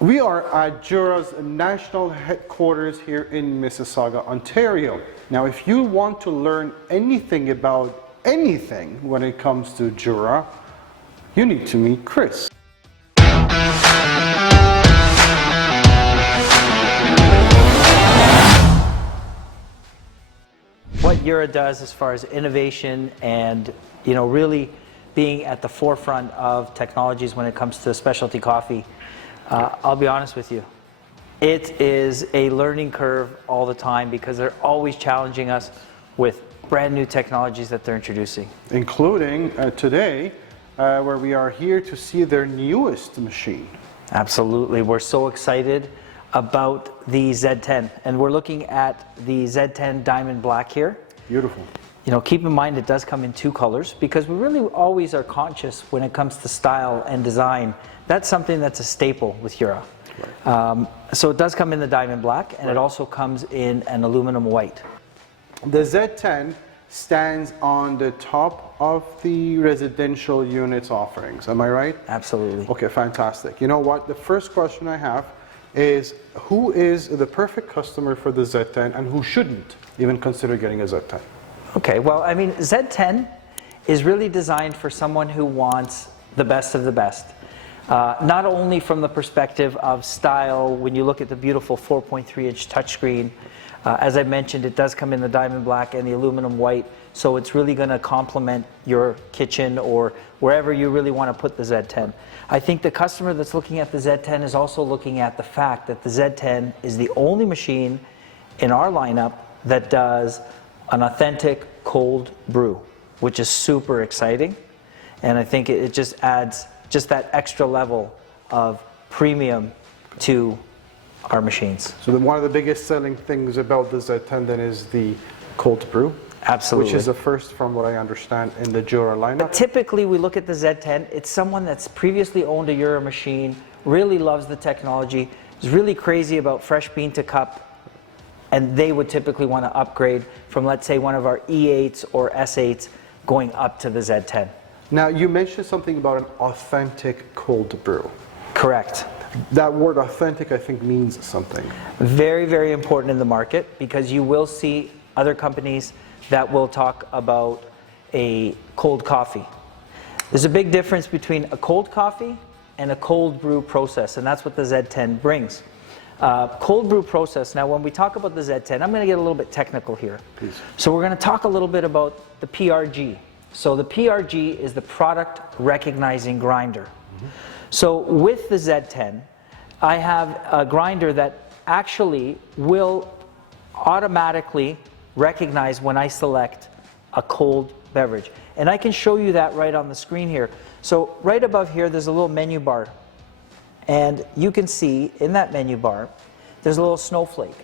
We are at Jura's national headquarters here in Mississauga, Ontario. Now, if you want to learn anything about anything when it comes to Jura, you need to meet Chris. What Jura does as far as innovation and, really being at the forefront of technologies when it comes to specialty coffee, I'll be honest with you, it is a learning curve all the time because they're always challenging us with brand new technologies that they're introducing. Including today, where we are here to see their newest machine. Absolutely. We're so excited about the Z10, and we're looking at the Z10 Diamond Black here. Beautiful. Keep in mind it does come in two colors because we really always are conscious when it comes to style and design. That's something that's a staple with Jura. Right. So it does come in the Diamond Black, and It also comes in an aluminum white. The Z10 stands on the top of the residential units offerings, am I right? Absolutely. Okay, fantastic. You know what, the first question I have is, who is the perfect customer for the Z10 and who shouldn't even consider getting a Z10? Okay, well, Z10 is really designed for someone who wants the best of the best. Not only from the perspective of style, when you look at the beautiful 4.3-inch touchscreen, as I mentioned, it does come in the Diamond Black and the aluminum white, so it's really going to complement your kitchen or wherever you really want to put the Z10. I think the customer that's looking at the Z10 is also looking at the fact that the Z10 is the only machine in our lineup that does an authentic cold brew, which is super exciting, and I think it just adds just that extra level of premium to our machines. So one of the biggest selling things about the Z10 then is the cold brew? Absolutely. Which is the first, from what I understand, in the Jura lineup? But typically we look at the Z10, it's someone that's previously owned a Jura machine, really loves the technology, is really crazy about fresh bean to cup, and they would typically want to upgrade from, let's say, one of our E8s or S8s going up to the Z10. Now, you mentioned something about an authentic cold brew. Correct. That word authentic, I think, means something. Very, very important in the market because you will see other companies that will talk about a cold coffee. There's a big difference between a cold coffee and a cold brew process, and that's what the Z10 brings. Cold brew process, now when we talk about the Z10, I'm going to get a little bit technical here. Please. So we're going to talk a little bit about the P.R.G. So the P.R.G. is the product recognizing grinder. Mm-hmm. So with the Z10, I have a grinder that actually will automatically recognize when I select a cold beverage. And I can show you that right on the screen here. So right above here, there's a little menu bar. And you can see in that menu bar, there's a little snowflake.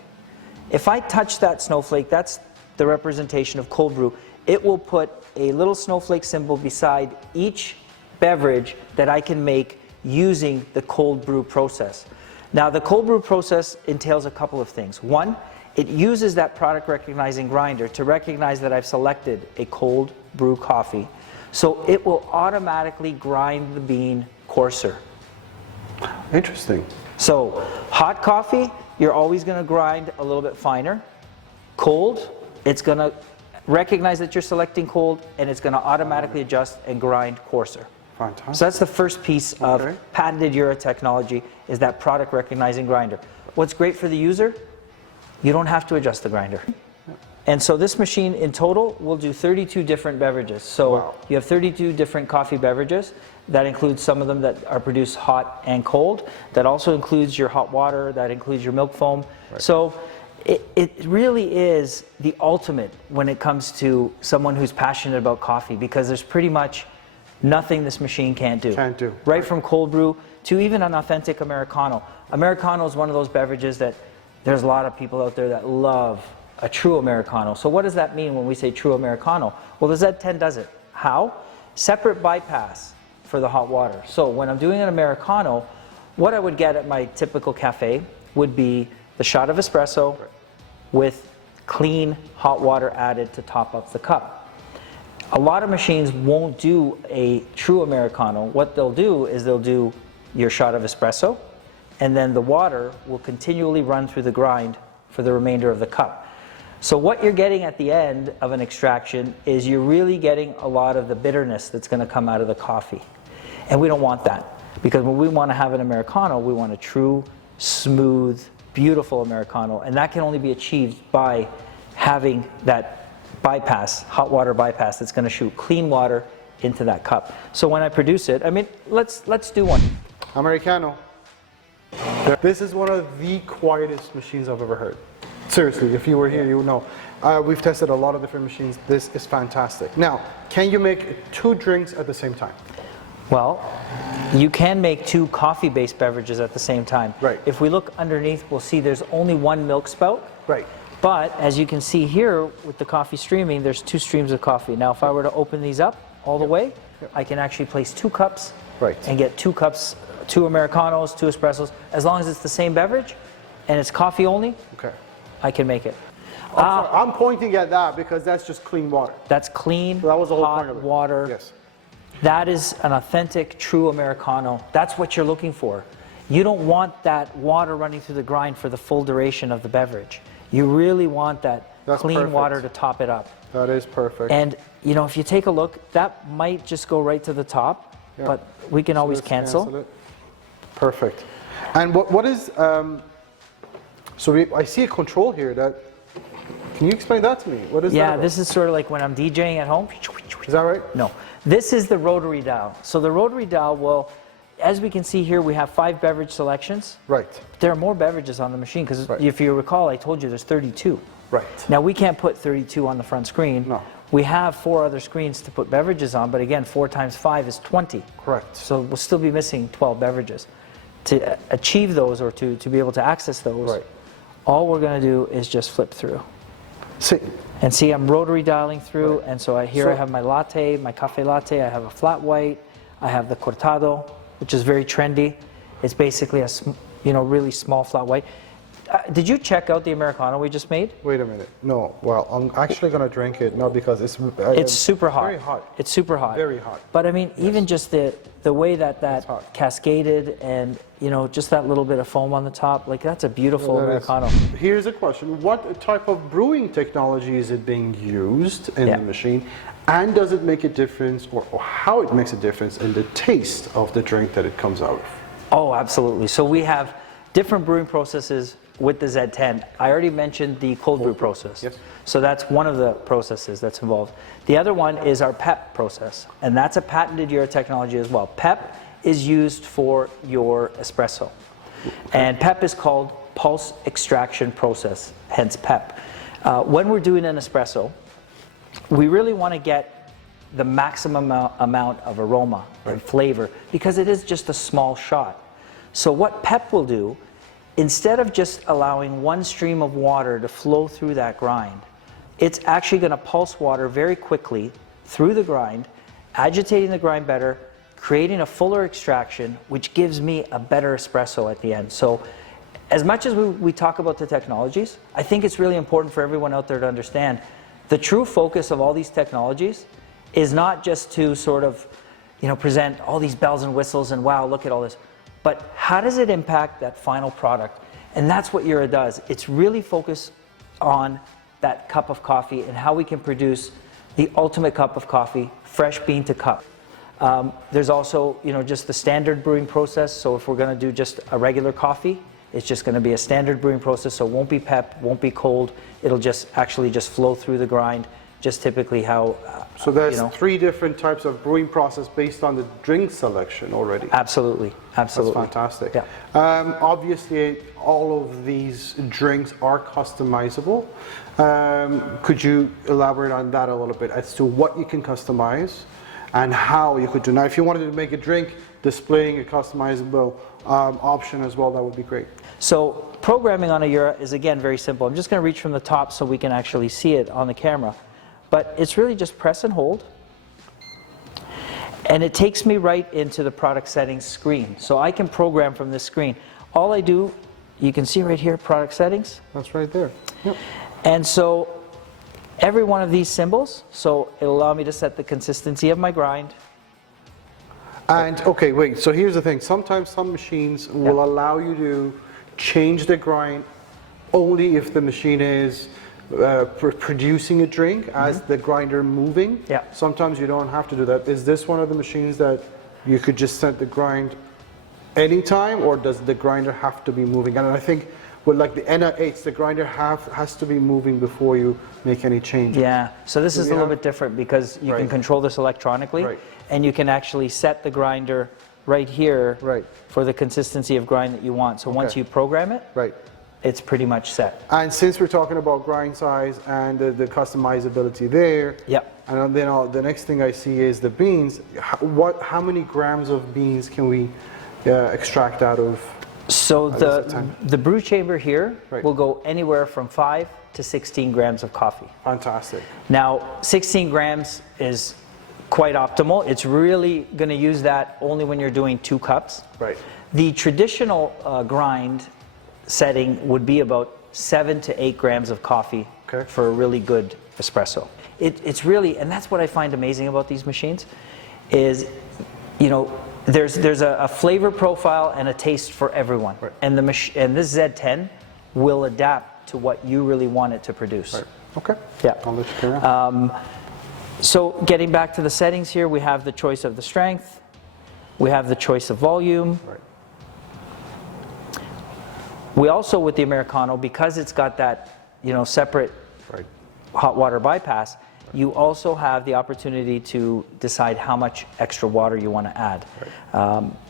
If I touch that snowflake, that's the representation of cold brew. It will put a little snowflake symbol beside each beverage that I can make using the cold brew process. Now, the cold brew process entails a couple of things. One, it uses that product recognizing grinder to recognize that I've selected a cold brew coffee. So it will automatically grind the bean coarser. Interesting. So hot coffee, you're always going to grind a little bit finer. Cold, it's going to recognize that you're selecting cold, and it's going to automatically adjust and grind coarser. Fantastic. So that's the first piece of patented Jura technology, is that product recognizing grinder. What's great for the user? You don't have to adjust the grinder. And so this machine in total will do 32 different beverages. So you have 32 different coffee beverages. That includes some of them that are produced hot and cold. That also includes your hot water. That includes your milk foam. Right. So it really is the ultimate when it comes to someone who's passionate about coffee, because there's pretty much nothing this machine can't do. Can't do. Right from cold brew to even an authentic Americano. Americano is one of those beverages that there's a lot of people out there that love a true Americano. So what does that mean when we say true Americano? Well, the Z10 does it. How? Separate bypass for the hot water. So when I'm doing an Americano, what I would get at my typical cafe would be the shot of espresso with clean hot water added to top up the cup. A lot of machines won't do a true Americano. What they'll do is they'll do your shot of espresso, and then the water will continually run through the grind for the remainder of the cup. So what you're getting at the end of an extraction is you're really getting a lot of the bitterness that's going to come out of the coffee. And we don't want that, because when we want to have an Americano, we want a true, smooth, beautiful Americano, and that can only be achieved by having that bypass, hot water bypass, that's going to shoot clean water into that cup. So when I produce it, I mean, let's do one. Americano. This is one of the quietest machines I've ever heard. Seriously, if you were here, you would know. We've tested a lot of different machines. This is fantastic. Now, can you make 2 drinks at the same time? Well, you can make 2 coffee-based beverages at the same time. Right. If we look underneath, we'll see there's only 1 milk spout. Right. But as you can see here with the coffee streaming, there's 2 streams of coffee. Now, if I were to open these up all the way, I can actually place 2 cups and get 2 cups, 2 Americanos, 2 espressos. As long as it's the same beverage and it's coffee only, I can make it. I'm pointing at that because that's just clean water. That's clean, that was the whole hot point of it. water. Yes. That is an authentic, true Americano. That's what you're looking for. You don't want that water running through the grind for the full duration of the beverage. You really want that clean water to top it up. That is perfect. And you know, if you take a look, that might just go right to the top, but we can always cancel it. Perfect. And what is, I see a control here that, can you explain that to me? What is that? Yeah, this is sort of like when I'm DJing at home. Is that right? No. This is the rotary dial. So the rotary dial will, as we can see here, we have 5 beverage selections. Right. There are more beverages on the machine because if you recall, I told you there's 32. Right. Now we can't put 32 on the front screen. No. We have 4 other screens to put beverages on, but again, 4 times 5 is 20. Correct. So we'll still be missing 12 beverages. To achieve those or to be able to access those, all we're going to do is just flip through. See. And see, I'm rotary dialing through, and so I have my latte, my cafe latte, I have a flat white, I have the cortado, which is very trendy. It's basically a really small flat white. Did you check out the Americano we just made? Wait a minute. No. Well, I'm actually going to drink it, not because it's super hot. Very hot. It's super hot. Very hot. But I mean, even just the way that cascaded and, just that little bit of foam on the top, like that's a beautiful Americano. Here's a question. What type of brewing technology is it being used in the machine? And does it make a difference, or how it makes a difference in the taste of the drink that it comes out of? Oh, absolutely. So we have different brewing processes with the Z10. I already mentioned the cold brew process. Yes. So that's one of the processes that's involved. The other one is our PEP process, and that's a patented Jura technology as well. PEP is used for your espresso. And PEP is called pulse extraction process, hence PEP. When we're doing an espresso, we really want to get the maximum amount of aroma and flavor because it is just a small shot. So what PEP will do, instead of just allowing one stream of water to flow through that grind, it's actually going to pulse water very quickly through the grind, agitating the grind better, creating a fuller extraction, which gives me a better espresso at the end. So as much as we talk about the technologies, I think it's really important for everyone out there to understand the true focus of all these technologies is not just to sort of, present all these bells and whistles and wow, look at all this, but how does it impact that final product? And that's what Jura does. It's really focused on that cup of coffee and how we can produce the ultimate cup of coffee, fresh bean to cup. There's also, just the standard brewing process. So if we're going to do just a regular coffee, it's just going to be a standard brewing process. So it won't be PEP, won't be cold. It'll just actually just flow through the grind, just typically how. So there's 3 different types of brewing process based on the drink selection already. Absolutely, absolutely. That's fantastic. Yeah. Obviously, all of these drinks are customizable. Could you elaborate on that a little bit as to what you can customize and how you could do? Now, if you wanted to make a drink displaying a customizable option as well, that would be great. So programming on a Jura is, again, very simple. I'm just going to reach from the top so we can actually see it on the camera. But it's really just press and hold. And it takes me right into the product settings screen. So I can program from this screen. All I do, you can see right here, product settings. That's right there. Yep. And so every one of these symbols, so it'll allow me to set the consistency of my grind. And okay, wait, so here's the thing. Sometimes some machines will allow you to change the grind only if the machine is producing a drink as the grinder moving. Yeah. Sometimes you don't have to do that. Is this one of the machines that you could just set the grind anytime, or does the grinder have to be moving? And I think with like the NR8s, the grinder has to be moving before you make any changes. Yeah, so this is a little bit different because you can control this electronically, and you can actually set the grinder right here for the consistency of grind that you want. So once you program it, it's pretty much set. And since we're talking about grind size and the customizability there, and then the next thing I see is the beans. How many grams of beans can we extract out of? So the brew chamber here will go anywhere from 5 to 16 grams of coffee. Fantastic. Now, 16 grams is quite optimal. It's really going to use that only when you're doing 2 cups. Right. The traditional grind setting would be about 7 to 8 grams of coffee for a really good espresso. It's really, and that's what I find amazing about these machines, is, you know, there's a flavor profile and a taste for everyone, and this Z10 will adapt to what you really want it to produce. Okay. Yeah. I'll let you carry on. So getting back to the settings here, we have the choice of the strength, we have the choice of volume. We also, with the Americano, because it's got that, you know, separate hot water bypass, you also have the opportunity to decide how much extra water you want to add,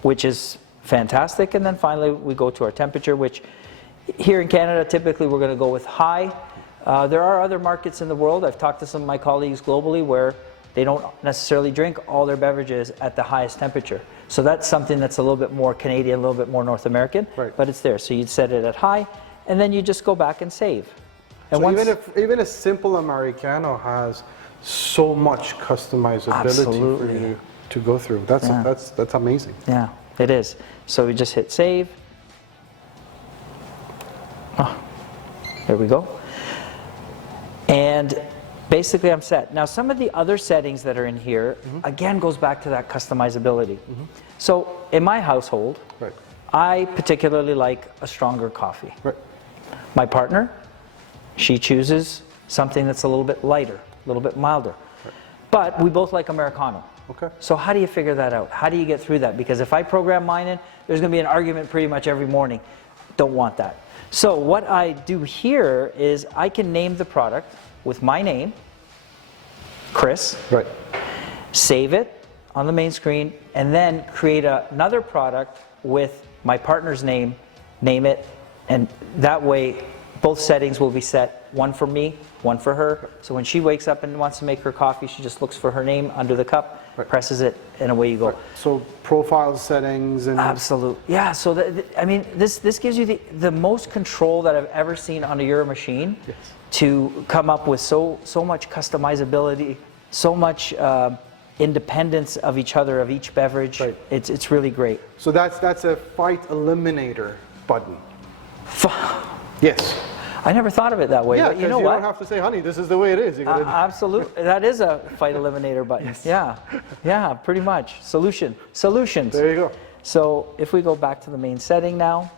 which is fantastic. And then finally, we go to our temperature, which here in Canada, typically we're going to go with high. There are other markets in the world. I've talked to some of my colleagues globally where they don't necessarily drink all their beverages at the highest temperature. So that's something that's a little bit more Canadian, a little bit more North American, but it's there. So you'd set it at high, and then you just go back and save. And so even a simple Americano has so much customizability for you to go through. That's amazing. Yeah, it is. So we just hit save. Oh, there we go. And basically I'm set. Now some of the other settings that are in here, again, goes back to that customizability. So in my household, I particularly like a stronger coffee. My partner, she chooses something that's a little bit lighter, a little bit milder. But we both like Americano. So how do you figure that out? How do you get through that? Because if I program mine in, there's going to be an argument pretty much every morning. Don't want that. So what I do here is I can name the product with my name, Chris, save it on the main screen, and then create another product with my partner's name, name it, and that way both settings will be set, one for me, one for her. So when she wakes up and wants to make her coffee, she just looks for her name under the cup, presses it, and away you go. So profile settings and... Absolutely. Yeah, so I mean, this gives you the most control that I've ever seen on a Jura machine to come up with so much customizability, so much independence of each other, of each beverage. It's really great. So that's a fight eliminator button. Yes. I never thought of it that way, but you know what? You don't have to say, honey, this is the way it is. Absolutely. That is a fight eliminator button. Yeah, pretty much. Solutions. There you go. So if we go back to the main setting now,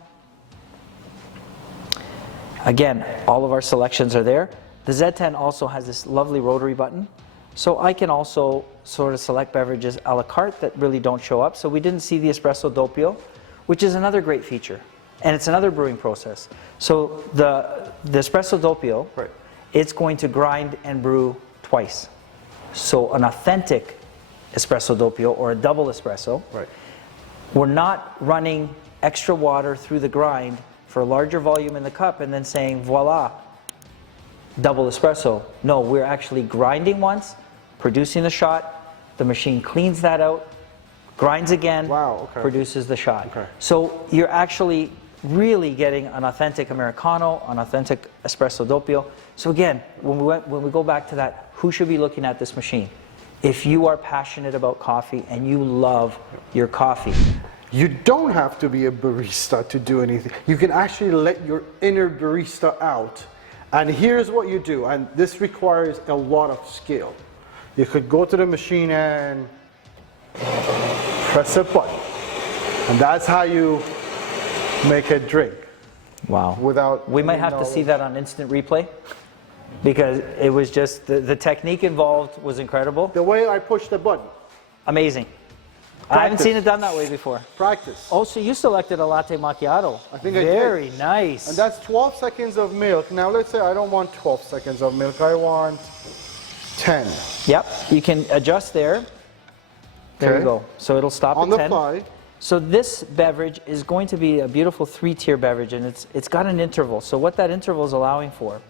again, all of our selections are there. The Z10 also has this lovely rotary button. So I can also sort of select beverages a la carte that really don't show up. So we didn't see the espresso doppio, which is another great feature. And it's another brewing process. So the espresso doppio, it's going to grind and brew twice. So an authentic espresso doppio or a double espresso, we're not running extra water through the grind for a larger volume in the cup and then saying, voila, double espresso. No, we're actually grinding once, producing the shot, the machine cleans that out, grinds again, produces the shot. So you're actually really getting an authentic Americano, an authentic espresso doppio. So again, when we go back to that, who should be looking at this machine? If you are passionate about coffee and you love your coffee. You don't have to be a barista to do anything. You can actually let your inner barista out. And here's what you do, and this requires a lot of skill. You could go to the machine and press a button. And that's how you make a drink. Wow. Without we might any have to see knowledge. that on instant replay, because it was just, the technique involved was incredible. The way I push the button. Amazing. I haven't Practice. seen it done that way before. Practice. Oh, so you selected a latte macchiato. I think I did. Very nice. And that's 12 seconds of milk. Now let's say I don't want 12 seconds of milk, I want 10. Yep, you can adjust there. There Okay. you go. So it'll stop On at the 10. fly. So this beverage is going to be a beautiful 3-tier beverage, and it's got an interval. So what that interval is allowing for,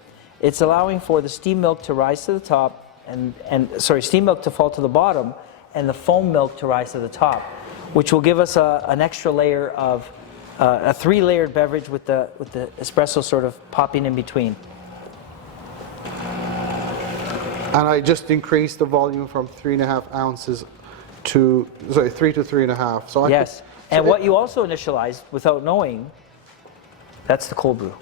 it's allowing for the steam milk to rise to the top, and steam milk to fall to the bottom, and the foam milk to rise to the top, which will give us an extra layer of a 3-layered beverage with the espresso sort of popping in between. And I just increased the volume from 3.5 ounces to, 3 to 3.5. So Yes, and what you also initialized without knowing, that's the cold brew.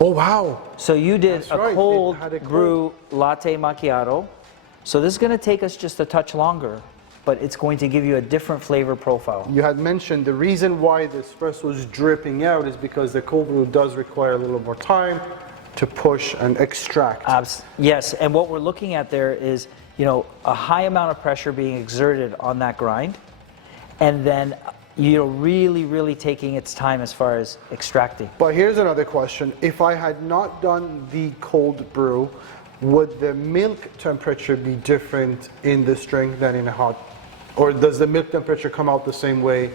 Oh wow! So you did That's a right, it cold had a cold- brew latte macchiato. So this is going to take us just a touch longer, but it's going to give you a different flavor profile. You had mentioned the reason why the espresso is dripping out is because the cold brew does require a little more time to push and extract. Yes, and what we're looking at there is, a high amount of pressure being exerted on that grind, and then really, really taking its time as far as extracting. But here's another question. If I had not done the cold brew, would the milk temperature be different in this drink than in a hot? Or does the milk temperature come out the same way?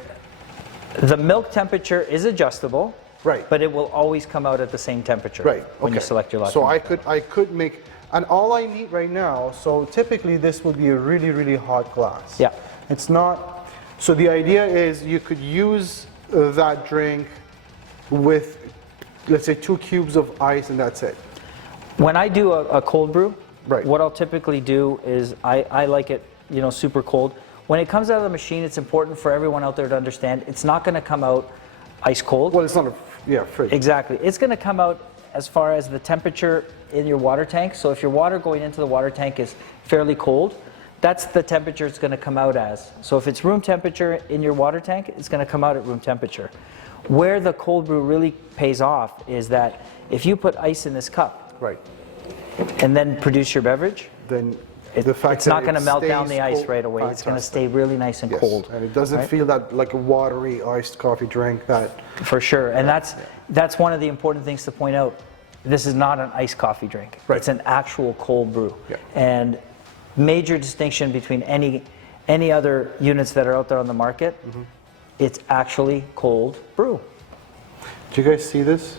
The milk temperature is adjustable, Right. but it will always come out at the same temperature when you select your latte. So I could make, and all I need right now, so typically this would be a really, really hot glass. Yeah. It's not, so the idea is you could use that drink with, let's say 2 cubes of ice and that's it. When I do a cold brew, Right. what I'll typically do is I like it, super cold. When it comes out of the machine, it's important for everyone out there to understand it's not going to come out ice cold. Well, it's not fridge. Exactly. It's going to come out as far as the temperature in your water tank. So if your water going into the water tank is fairly cold, that's the temperature it's going to come out as. So if it's room temperature in your water tank, it's going to come out at room temperature. Where the cold brew really pays off is that if you put ice in this cup, Right. and then produce your beverage, Then it's not going to melt down the ice right away. It's going to stay really nice and Yes. cold. And it doesn't right? feel that like a watery iced coffee drink that. For sure. And that's one of the important things to point out. This is not an iced coffee drink. Right. It's an actual cold brew. Yeah. And major distinction between any other units that are out there on the market, it's actually cold brew. Do you guys see this?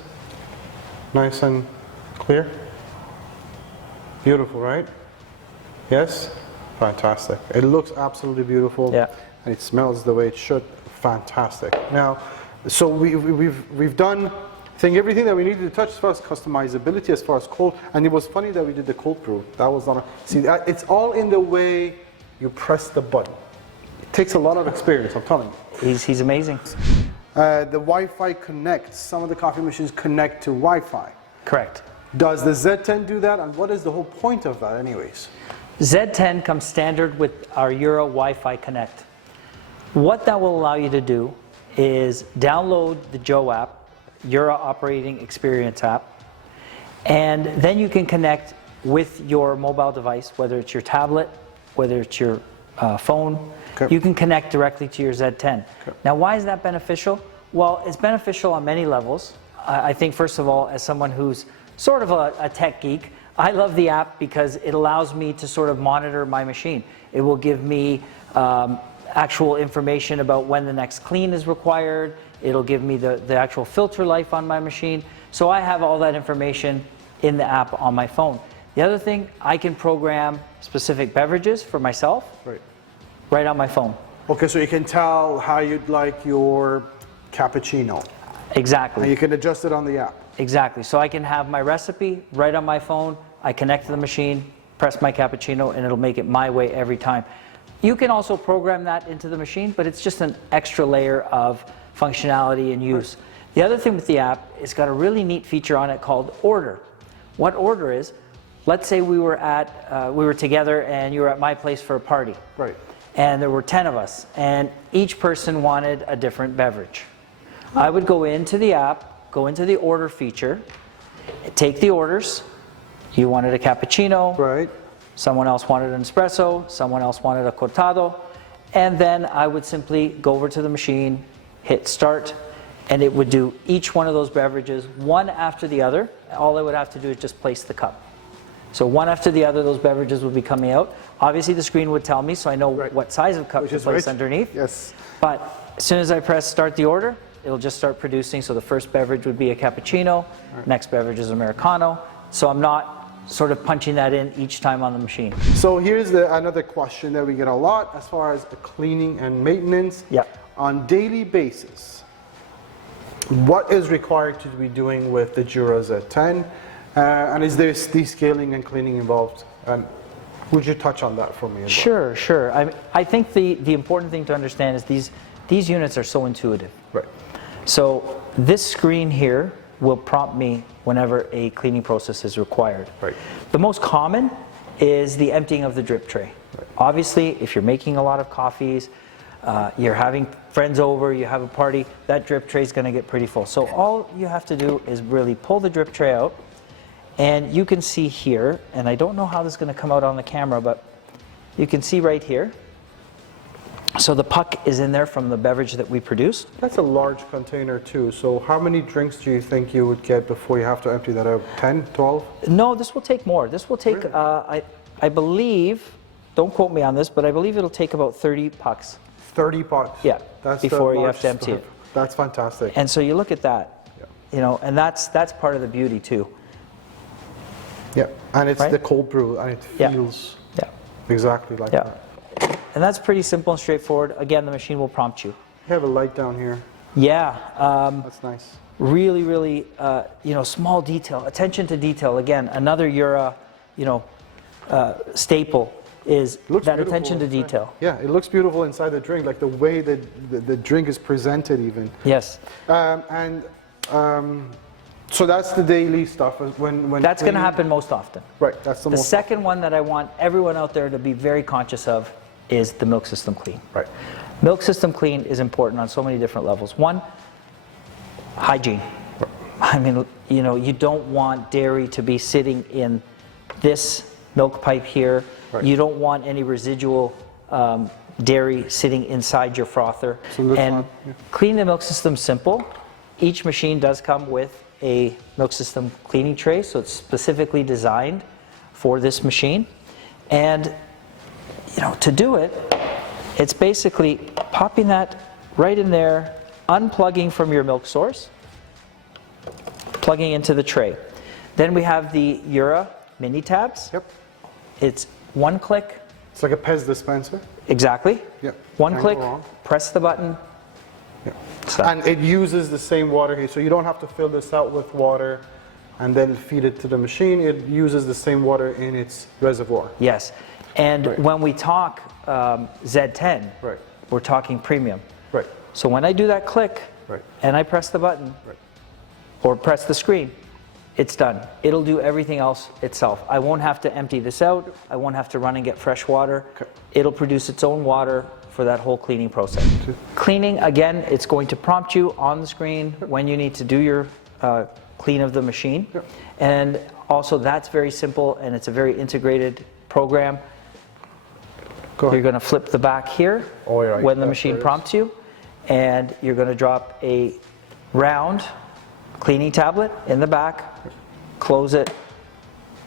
Nice and clear? Beautiful, right? Yes? Fantastic. It looks absolutely beautiful. Yeah. And it smells the way it should. Fantastic. Now, so we've done everything that we needed to touch as far as customizability, as far as cold. And it was funny that we did the cold brew. That was on it's all in the way you press the button. It takes a lot of experience, I'm telling you. He's amazing. The Wi-Fi connects. Some of the coffee machines connect to Wi-Fi. Correct. Does the Z10 do that? And what is the whole point of that anyways? Z10 comes standard with our Jura Wi-Fi Connect. What that will allow you to do is download the Joe app, Jura Operating Experience app, and then you can connect with your mobile device, whether it's your tablet, whether it's your phone. Okay. You can connect directly to your Z10. Okay. Now, why is that beneficial? Well, it's beneficial on many levels. I think, first of all, as someone who's sort of a tech geek, I love the app because it allows me to sort of monitor my machine. It will give me actual information about when the next clean is required. It'll give me the actual filter life on my machine. So I have all that information in the app on my phone. The other thing, I can program specific beverages for myself right on my phone. Okay, so you can tell how you'd like your cappuccino. Exactly. And you can adjust it on the app. Exactly. So I can have my recipe right on my phone. I connect to the machine, press my cappuccino, and it'll make it my way every time. You can also program that into the machine, but it's just an extra layer of functionality and use. The other thing with the app, it's got a really neat feature on it called Order. What Order is, let's say we were together and you were at my place for a party. Right. and there were 10 of us, and each person wanted a different beverage. I would go into the app, go into the order feature, take the orders. You wanted a cappuccino, Right. someone else wanted an espresso, someone else wanted a cortado, and then I would simply go over to the machine, hit start, and it would do each one of those beverages one after the other. All I would have to do is just place the cup. So one after the other, those beverages would be coming out. Obviously the screen would tell me, so I know what size of cup Which to is place right. underneath. Yes. But as soon as I press start the order, it'll just start producing. So the first beverage would be a cappuccino, next beverage is Americano. So I'm not sort of punching that in each time on the machine. So here's another question that we get a lot as far as the cleaning and maintenance. Yep. On daily basis, what is required to be doing with the Jura Z10? And is there descaling and cleaning involved? And would you touch on that for me as well? Sure. I think the important thing to understand is these units are so intuitive. Right. So this screen here will prompt me whenever a cleaning process is required. Right. The most common is the emptying of the drip tray. Right. Obviously, if you're making a lot of coffees, you're having friends over, you have a party, that drip tray is going to get pretty full. So all you have to do is really pull the drip tray out, and you can see here, and I don't know how this is going to come out on the camera, but you can see right here. So the puck is in there from the beverage that we produced. That's a large container too. So how many drinks do you think you would get before you have to empty that out? 10, 12? No, this will take more. This will take, Really? I believe, don't quote me on this, but I believe it'll take about 30 pucks. 30 pots. Yeah, That's before the you have to large empty stuff. it. That's fantastic. And so you look at that, Yeah. you know, and that's part of the beauty too. Yeah, and it's Right? the cold brew, and it Yeah. feels Yeah. exactly like Yeah. that. And that's pretty simple and straightforward. Again, the machine will prompt you. You have a light down here. Yeah, That's nice. really, you know, small detail, attention to detail. Again, another Jura, you know, staple is Looks that beautiful attention to inside. detail. Yeah, it looks beautiful inside the drink, like the way that the drink is presented even. Yes, So that's the daily stuff. When that's going to cleaning- happen most often. Right, that's the The most. second one that I want everyone out there to be very conscious of is the milk system clean. Right. Milk system clean is important on so many different levels. One, hygiene. I mean, you know, you don't want dairy to be sitting in this milk pipe here. Right. You don't want any residual dairy sitting inside your frother. So that's And not- yeah. cleaning the milk system simple. Each machine does come with a milk system cleaning tray, so it's specifically designed for this machine. And you know, to do it, it's basically popping that right in there, unplugging from your milk source, plugging into the tray. Then we have the Jura mini tabs. Yep. It's one click, It's like a Pez dispenser. exactly. Yep. One Can't click, go wrong. press the button. Yeah. It's done. And it uses the same water here, so you don't have to fill this out with water and then feed it to the machine. It uses the same water in its reservoir. Yes. And Right. when we talk Z10, Right. we're talking premium. Right. So when I do that click Right. and I press the button Right. or press the screen, it's done. It'll do everything else itself. I won't have to empty this out. I won't have to run and get fresh water. Okay. It'll produce its own water for that whole cleaning process. Cleaning, again, it's going to prompt you on the screen when you need to do your clean of the machine. Yep. And also that's very simple and it's a very integrated program. Go You're ahead. going to flip the back here Oh, yeah, when the that's machine where it is. prompts you, and you're going to drop a round cleaning tablet in the back, close it,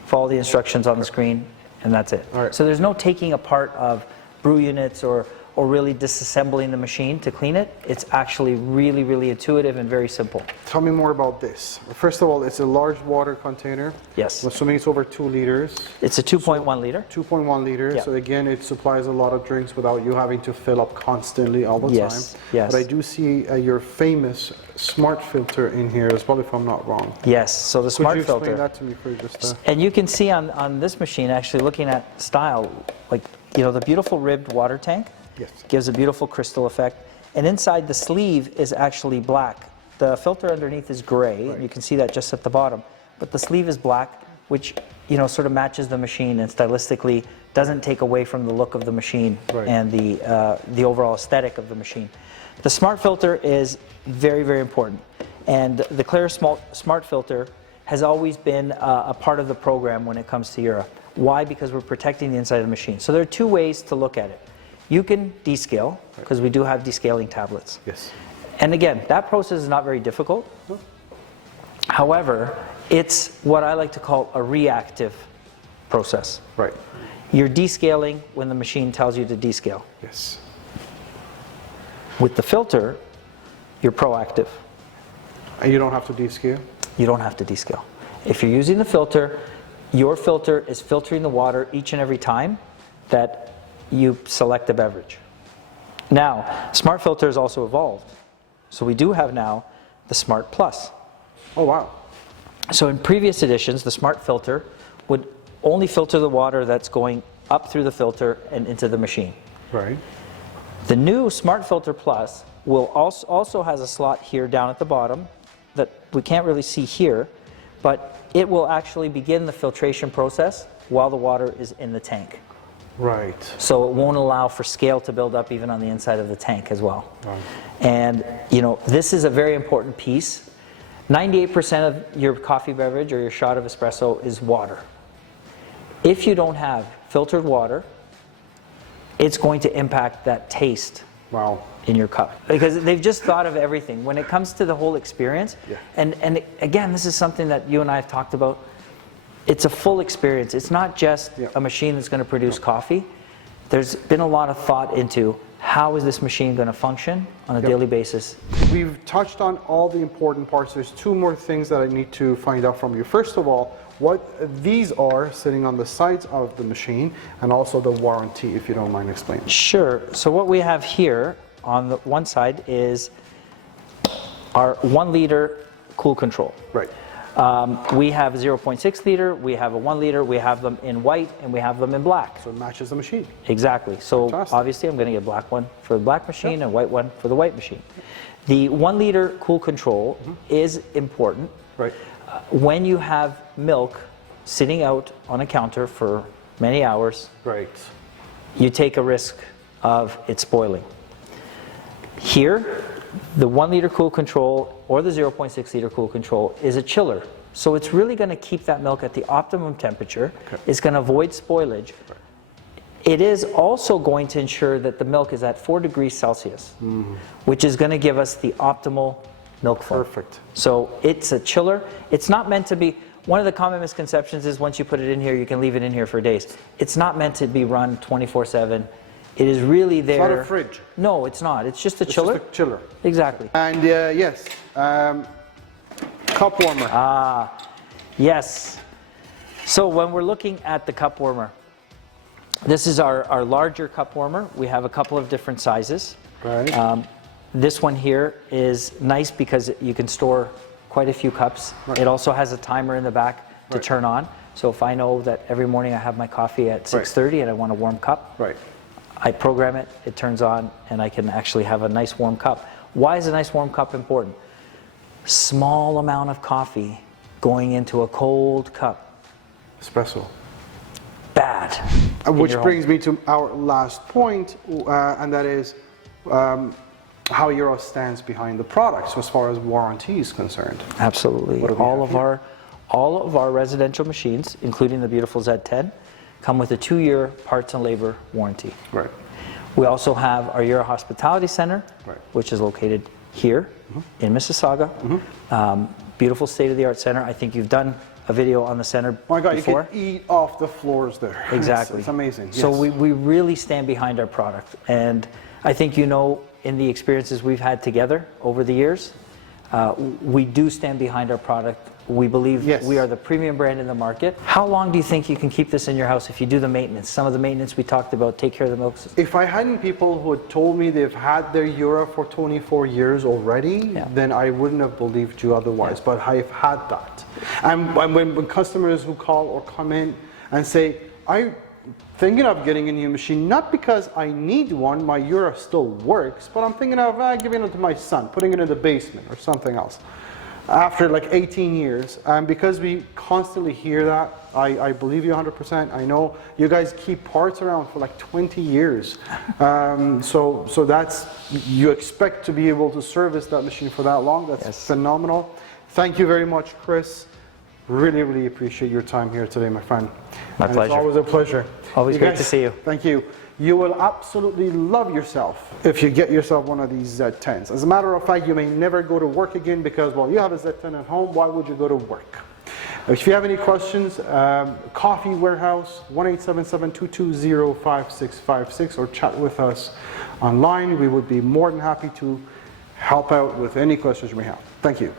follow the instructions on the screen, and that's it. All right. So there's no taking apart of brew units or really disassembling the machine to clean it. It's actually really, really intuitive and very simple. Tell me more about this. First of all, it's a large water container. Yes. I'm assuming it's over 2 liters. It's a 2.1 liter. 2.1 liters. Yeah. So again, it supplies a lot of drinks without you having to fill up constantly all the Yes, time. yes. But I do see your famous smart filter in here as well, if I'm not wrong. Yes, so the Could smart you explain filter. that to me for just And you can see on this machine, actually looking at style, like, you know, the beautiful ribbed water tank. Yes. Gives a beautiful crystal effect. And inside the sleeve is actually black. The filter underneath is gray, and you can see that just at the bottom. But the sleeve is black which sort of matches the machine and stylistically doesn't take away from the look of the machine and the overall aesthetic of the machine. The smart filter is very, very important, and the Clear Smart Filter has always been a part of the program when it comes to Jura. Why? Because we're protecting the inside of the machine. So there are two ways to look at it. You can descale, because we do have descaling tablets. Yes. And again, that process is not very difficult. However, it's what I like to call a reactive process. Right. You're descaling when the machine tells you to descale. Yes. With the filter, you're proactive. And you don't have to descale? You don't have to descale. If you're using the filter, your filter is filtering the water each and every time that you select a beverage. Now, Smart Filter has also evolved. So we do have now the Smart Plus. Oh, wow. So in previous editions, the Smart Filter would only filter the water that's going up through the filter and into the machine. Right. The new Smart Filter Plus will also has a slot here down at the bottom that we can't really see here, but it will actually begin the filtration process while the water is in the tank. Right. So it won't allow for scale to build up even on the inside of the tank as well. Right. And this is a very important piece. 98% of your coffee beverage or your shot of espresso is water. If you don't have filtered water, it's going to impact that taste in your cup. Because they've just thought of everything. When it comes to the whole experience, and again, this is something that you and I have talked about, it's a full experience. It's not just a machine that's going to produce coffee. There's been a lot of thought into how is this machine going to function on a daily basis. We've touched on all the important parts. There's two more things that I need to find out from you. First of all, what these are sitting on the sides of the machine, and also the warranty, if you don't mind explaining. Sure. So what we have here on the one side is our 1 liter cool control. Right. We have a 0.6 liter, we have a 1 liter, we have them in white, and we have them in black. So it matches the machine. Exactly. So Fantastic. Obviously I'm going to get a black one for the black machine and white one for the white machine. The 1 liter cool control is important. Right. When you have milk sitting out on a counter for many hours, Right. you take a risk of it spoiling. Here, the 1 liter cool control or the 0.6 liter cool control is a chiller. So it's really going to keep that milk at the optimum temperature. It's going to avoid spoilage. It is also going to ensure that the milk is at 4 degrees Celsius, which is going to give us the optimal milk flow. Perfect. So it's a chiller. It's not meant to be, one of the common misconceptions is once you put it in here, you can leave it in here for days. It's not meant to be run 24/7. It is really there. It's not a fridge. No, it's not. It's just a chiller. It's just a chiller. Exactly. And yes, cup warmer. Yes. So when we're looking at the cup warmer, this is our larger cup warmer. We have a couple of different sizes. Right. This one here is nice because you can store quite a few cups. Right. It also has a timer in the back to turn on. So if I know that every morning I have my coffee at 6:30 and I want a warm cup, I program it, it turns on, and I can actually have a nice warm cup. Why is a nice warm cup important? Small amount of coffee going into a cold cup. Espresso. Bad. Which brings me to our last point, and that is how Jura stands behind the product, so as far as warranty is concerned. Absolutely. All of our residential machines, including the beautiful Z10, come with a 2-year parts and labor warranty. Right. We also have our Jura Hospitality Center, which is located here in Mississauga. Beautiful state-of-the-art center. I think you've done a video on the center Oh my God, before. you can eat off the floors there. Exactly. It's amazing. So yes. we really stand behind our product. And I think in the experiences we've had together over the years, we do stand behind our product. We believe we are the premium brand in the market. How long do you think you can keep this in your house if you do the maintenance? Some of the maintenance we talked about, take care of the milk system. If I hadn't people who had told me they've had their Jura for 24 years already, then I wouldn't have believed you otherwise. But I've had that. And when customers who call or come in and say, I'm thinking of getting a new machine, not because I need one, my Jura still works, but I'm thinking of giving it to my son, putting it in the basement or something else. after like 18 years. And because we constantly hear that, I believe you 100%. I know you guys keep parts around for like 20 years. So that's, you expect to be able to service that machine for that long. That's phenomenal. Thank you very much, Chris. Really, really appreciate your time here today, my friend. My pleasure. It's always a pleasure. Always great to see you. Thank you. You will absolutely love yourself if you get yourself one of these Z10s. As a matter of fact, you may never go to work again because, well, you have a Z10 at home. Why would you go to work? If you have any questions, Coffee Warehouse, 1-877-220-5656, or chat with us online. We would be more than happy to help out with any questions you may have. Thank you.